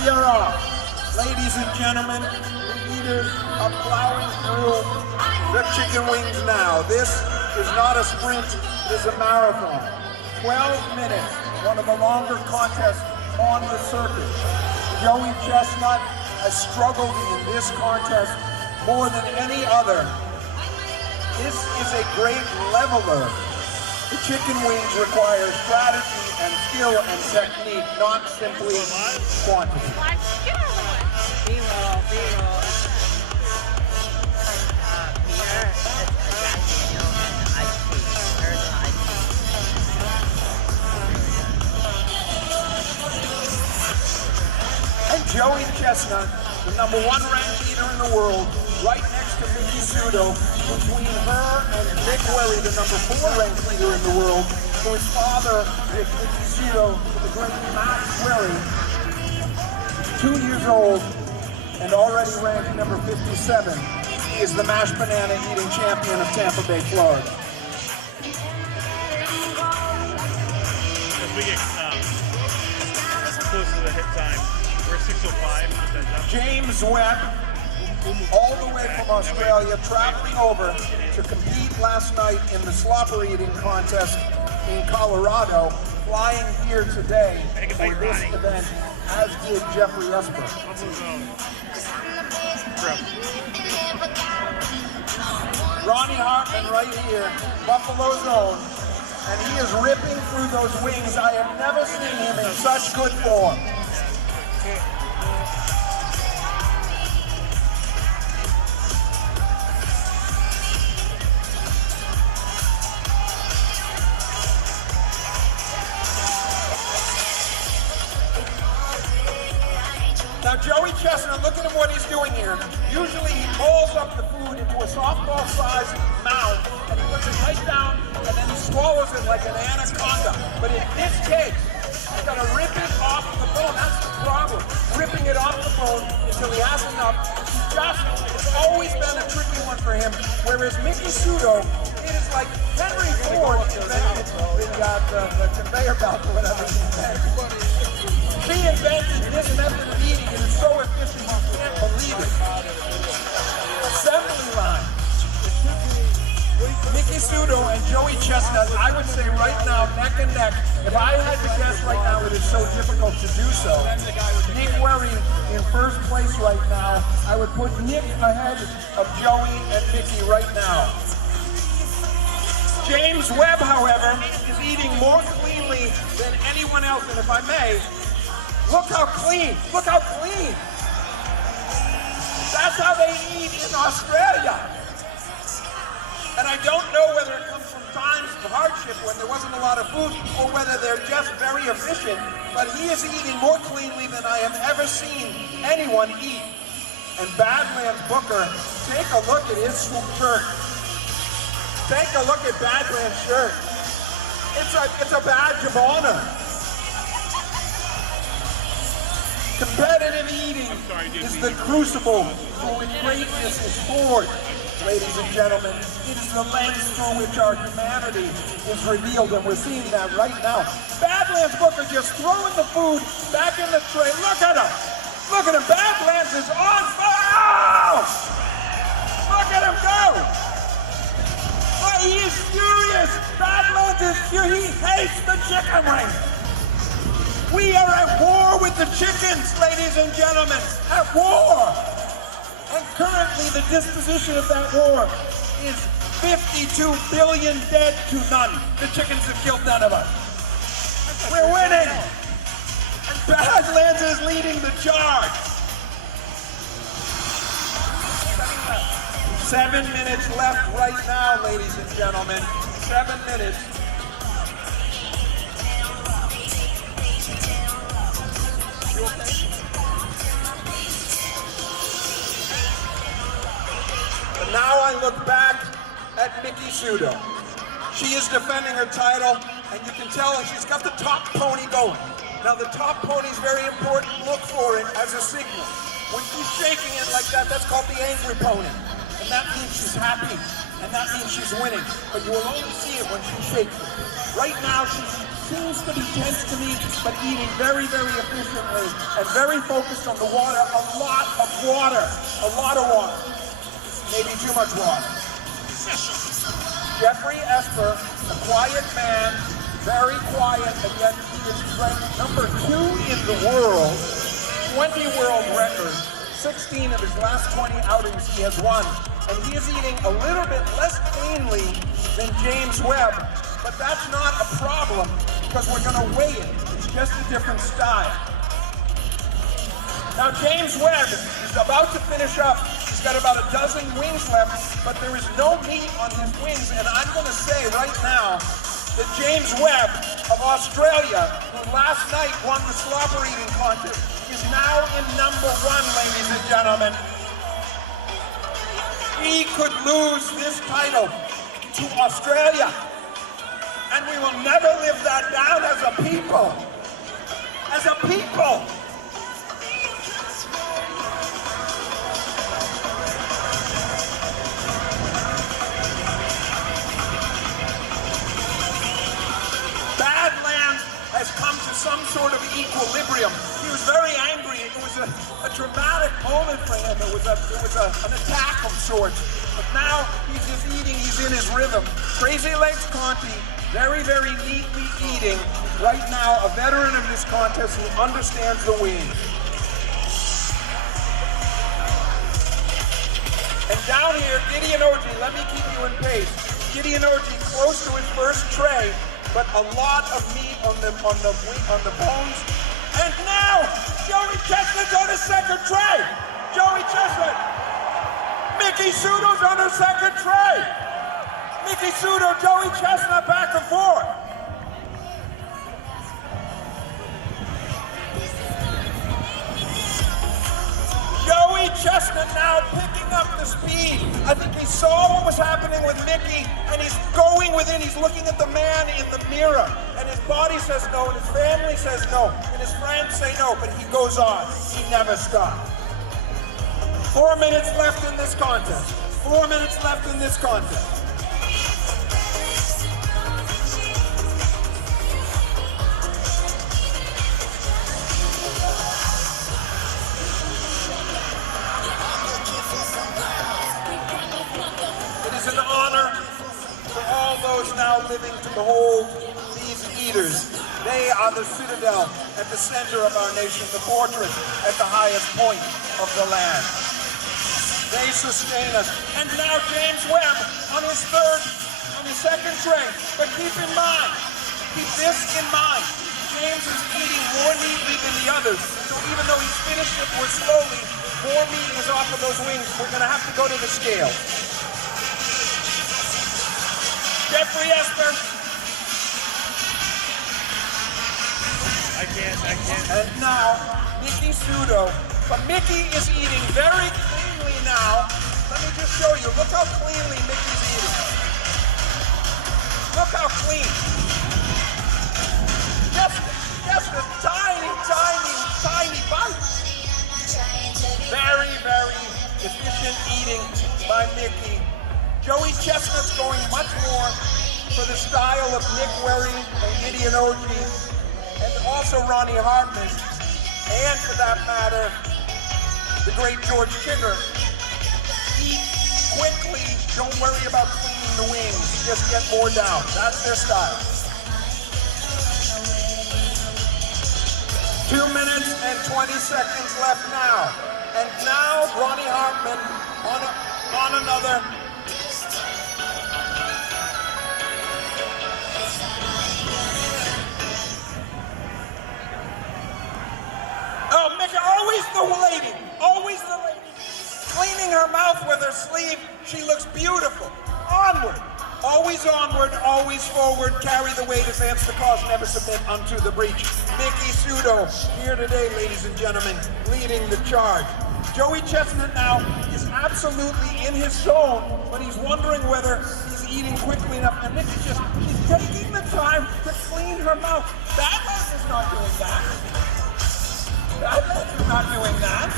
we are off. Ladies and gentlemen, the eaters are plowing through the chicken wings now. This is not a sprint, it is a marathon. 12 minutes, one of the longer contests on the circuit. Joey Chestnut has struggled in this contest more than any other. This is a great leveler. The chicken wings require strategy and skill and technique, not simply quantity. And Joey Chestnut, the #1 ranked eater in the world, right next to Miki Sudo, between her and Nick Welly, the #4 ranked leader in the world, who is father with Miki Sudo, the great Matt Welly, 2 years old and already ranked number 57. He is the mashed banana eating champion of Tampa Bay, Florida. As we get close to the hit time, we're 6:05. James Webb, all the way from Australia, traveling over to compete last night in the slopper eating contest in Colorado, flying here today for this event, as did Jeffrey Esper. Ronnie Hartman right here, Buffalo Zone, and he is ripping through those wings. I have never seen him in such good form. Now Joey Chestnut, look at him what he's doing here. Usually he pulls up the food into a softball-sized mound and he puts it right down and then he swallows it like an anaconda. But in this case, he's got to rip it off the bone. That's the problem. Ripping it off the bone until he has enough. It's always been a tricky one for him. Whereas Miki Sudo, it is like Henry Ford invented the conveyor belt or whatever he invented. He invented this method of eating and it's so efficient you can't believe it. Assembly line. Miki Sudo and Joey Chestnut, I would say right now, neck and neck. If I had to guess right now, it is so difficult to do so. Nick Welly in first place right now. I would put Nick ahead of Joey and Miki right now. James Webb, however, is eating more cleanly than anyone else, and if I may, look how clean, look how clean. That's how they eat in Australia. And I don't know whether it comes from times of hardship when there wasn't a lot of food or whether they're just very efficient, but he is eating more cleanly than I have ever seen anyone eat. And Badlands Booker, take a look at his shirt. Take a look at Badlands' shirt. It's a badge of honor. Competitive eating is the crucible through which greatness is forged, ladies and gentlemen. It is the lens through which our humanity is revealed, and we're seeing that right now. Badlands Booker just throwing the food back in the tray. Look at him! Look at him! Badlands is on fire! Look at him go! Oh, he is furious! Badlands is furious! He hates the chicken wing! We are at war with the chickens, ladies and gentlemen, at war. And currently the disposition of that war is 52 billion dead to none. The chickens have killed none of us. We're winning. And Badlands is leading the charge. 7 minutes left right now, ladies and gentlemen. 7 minutes. But now I look back at Miki Sudo. She is defending her title, and you can tell she's got the top pony going. Now the top pony is very important. Look for it as a signal. When she's shaking it like that, that's called the angry pony. And that means she's happy, and that means she's winning. But you will only see it when she shakes it. Right now, she's seems to be tense to me, but eating very, very efficiently and very focused on the water. A lot of water. A lot of water. Maybe too much water. Jeffrey Esper, a quiet man, very quiet, and yet he is ranked number 2 in the world, 20 world records, 16 of his last 20 outings he has won. And he is eating a little bit less cleanly than James Webb, but that's not a problem because we're going to weigh it. It's just a different style. Now James Webb is about to finish up. He's got about a dozen wings left, but there is no meat on his wings, and I'm going to say right now that James Webb of Australia, who last night won the slobber eating contest, is now in number 1, ladies and gentlemen. He could lose this title to Australia, and we will never live that down as a people. As a people. Has come to some sort of equilibrium. He was very angry. It was a dramatic moment for him. It was an attack of sorts. But now he's just eating. He's in his rhythm. Crazy Legs Conti, very, very neatly eating. Right now, a veteran of this contest who understands the wings. And down here, Gideon Oji, let me keep you in pace. Gideon Oji close to his first tray, but a lot of meat on the bones. And now, Joey Chestnut's on his second tray. Joey Chestnut. Miki Sudo's on her second tray. Miki Sudo, Joey Chestnut back and forth. Joey Chestnut now picking up the speed. I think he saw what was happening with Miki, and he's going within. He's looking at the man in the mirror, and his body says no, and his family says no, and his friends say no, but he goes on. He never stops. 4 minutes left in this contest. 4 minutes left in this contest. Now living to behold these eaters. They are the citadel at the center of our nation, the fortress at the highest point of the land. They sustain us. And now James Webb on his second tray. But keep in mind, keep this in mind, James is eating more neatly than the others. So even though he's finished it more slowly, more meat is off of those wings. We're going to have to go to the scale. Jeffrey Esper. I can't. And now, Miki Sudo. But Miki is eating very cleanly now. Let me just show you. Look how cleanly Miki's eating. Look how clean. Just a tiny, tiny, tiny bite. Very, very efficient eating by Miki. Joey Chestnut's going much more for the style of Nick Werry and Gideon Oji, and also Ronnie Hartness, and for that matter, the great George Chigger. Eat quickly, don't worry about cleaning the wings, just get more down. That's their style. 2 minutes and 20 seconds left now. And now Ronnie Hartman on another. Oh, Mika, always the lady, cleaning her mouth with her sleeve. She looks beautiful. Onward, always forward, carry the weight, advance the cause, never submit unto the breach. Miki Sudo here today, ladies and gentlemen, leading the charge. Joey Chestnut now is absolutely in his zone, but he's wondering whether he's eating quickly enough. And Miki's she's taking the time to clean her mouth. That is not doing that. That is not doing that.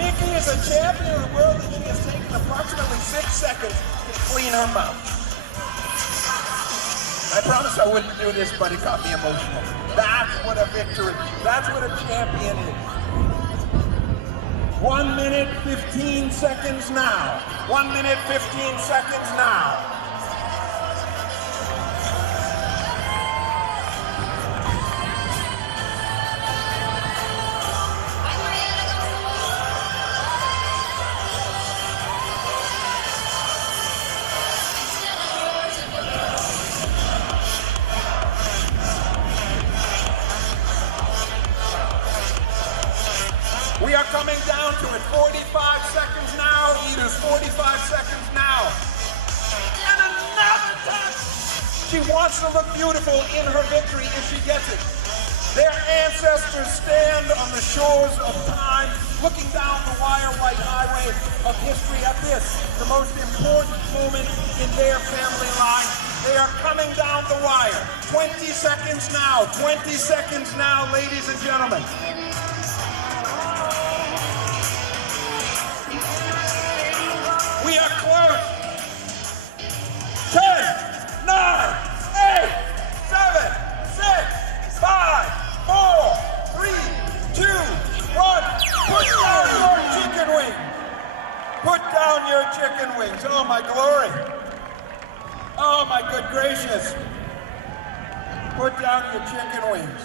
Miki is a champion of the world, and she has taken approximately 6 seconds to clean her mouth. I promised I wouldn't do this, but it got me emotional. That's what a victory, that's what a champion is. 1 minute, 15 seconds now. 1 minute, 15 seconds now. We are coming down to it. 45 seconds now. Edith's 45 seconds now. And another touch. She wants to look beautiful in her victory if she gets it. Their ancestors stand on the shores of time, looking down the wire-white highway of history at this, the most important moment in their family line. They are coming down the wire. 20 seconds now. 20 seconds now, ladies and gentlemen. We are close. 10, 9, 8, 7, 6, 5, 4, 3, 2, 1. Put down your chicken wing. Put down your chicken wings. Oh my glory. Oh my good gracious. Put down your chicken wings.